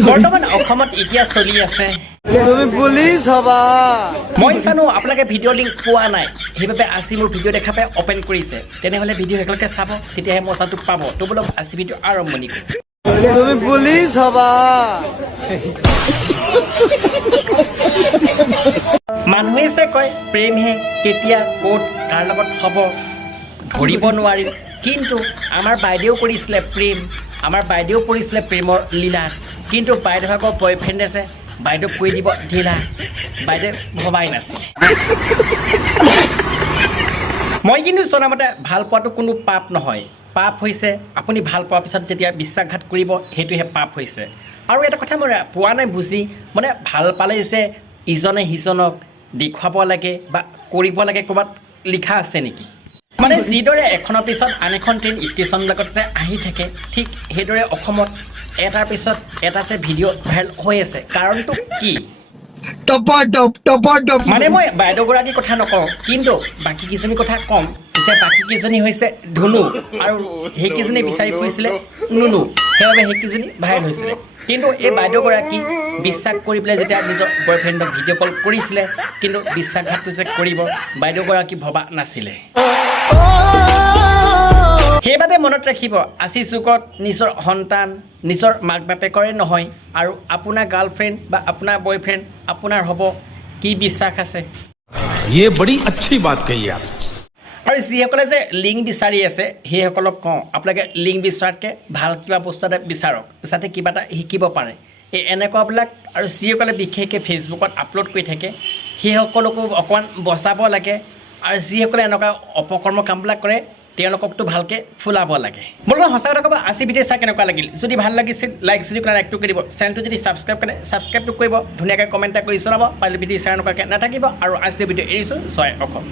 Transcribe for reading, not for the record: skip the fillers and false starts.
বৰ্তমান অসমত এতিয়া চলি আছে তুমি পুলিচ হবা মই জানো আপোনালোকে ভিডিঅ' লিংক পোৱা নাই সেইবাবে আজি মোৰ ভিডিঅ' দেখা পাই অপেন কৰিছে তেনেহ'লে ভিডিঅ' একেলগে চাব তেতিয়াহে মজাটো পাব তো বোলক আজি ভিডিঅ' আৰম্ভণি কৰোঁ তুমি পুলিচ হবা মানুহে যে কয় প্ৰেমহে কেতিয়া ক'ত কাৰ লগত হ'ব ধৰিব নোৱাৰি কিন্তু আমাৰ বাইদেউ কৰিছিলে প্ৰেম আমাৰ বাইদেউ পৰিছিলে প্ৰেমৰ লীলা কিন্তু বাইদেউভাগৰ বয়ফ্ৰেণ্ড আছে বাইদেউক কৈ দিব ঢিলা বাইদেউ ভবাই নাছিল মই কিন্তু জনামতে ভাল পোৱাটো কোনো পাপ নহয় পাপ হৈছে আপুনি ভাল পোৱাৰ পিছত যেতিয়া বিশ্বাসঘাত কৰিব সেইটোহে পাপ হৈছে আৰু এটা কথা মই পোৱা নাই বুজি মানে ভাল পালে যে ইজনে সিজনক দেখুৱাব লাগে বা কৰিব লাগে ক'ৰবাত লিখা আছে নেকি মানে যিদৰে এখনৰ পিছত আন এখন ট্ৰেইন ষ্টেচনবিলাকত যে আহি থাকে ঠিক সেইদৰে অসমত এটাৰ পিছত এটা যে ভিডিঅ' ভাইৰেল হৈ আছে কাৰণটো কি মানে মই বাইদেউগৰাকীৰ কথা নকওঁ কিন্তু বাকীকেইজনীৰ কথা ক'ম যে বাকীকেইজনী হৈছে ধুনু আৰু সেইকেইজনী বিচাৰি ফুৰিছিলে নুনু সেইবাবে সেইকেইজনী ভাইৰেল হৈছিলে কিন্তু এই বাইদেউগৰাকী বিশ্বাস কৰি পেলাই যেতিয়া নিজৰ বয়ফ্ৰেণ্ডক ভিডিঅ' কল কৰিছিলে কিন্তু বিশ্বাসঘাতটো যে কৰিব বাইদেউগৰাকী ভবা নাছিলে সেইবাবে মনত ৰাখিব আজিৰ যুগত নিজৰ সন্তান নিজৰ মাক বাপেকৰে নহয় আৰু আপোনাৰ গাৰ্লফ্ৰেণ্ড বা আপোনাৰ বয়ফ্ৰেণ্ড আপোনাৰ হ'ব কি বিশ্বাস আছে ये बड़ी अच्छी बात कही आप আৰু যিসকলে যে লিংক বিচাৰি আছে সেইসকলক কওঁ আপোনালোকে লিংক বিচৰাতকৈ ভাল কিবা বস্তু এটা বিচাৰক যাতে কিবা এটা শিকিব পাৰে এই এনেকুৱাবিলাক আৰু যিসকলে বিশেষকৈ ফেচবুকত আপলোড কৰি থাকে সেইসকলকো অকণমান বচাব লাগে আৰু যিসকলে এনেকুৱা অপকৰ্ম কামবিলাক কৰে তেওঁলোককতো ভালকৈ ফুলাব লাগে বলক সঁচা কথা ক'ব আজি ভিডিঅ' চাই কেনেকুৱা লাগিল যদি ভাল লাগিছিল লাইক যদি কৰা লাইকটো কৰি দিব চেনেলটো যদি ছাবস্ক্ৰাইব কৰে ছাবস্ক্ৰাইবটো কৰিব ধুনীয়াকৈ কমেণ্ট এটা কৰি জনাব পাৰিলে ভিডিঅ' শ্বেয়াৰ নকৰাকৈ নাথাকিব আৰু আজিৰ ভিডিঅ' এৰিছোঁ জয় অসম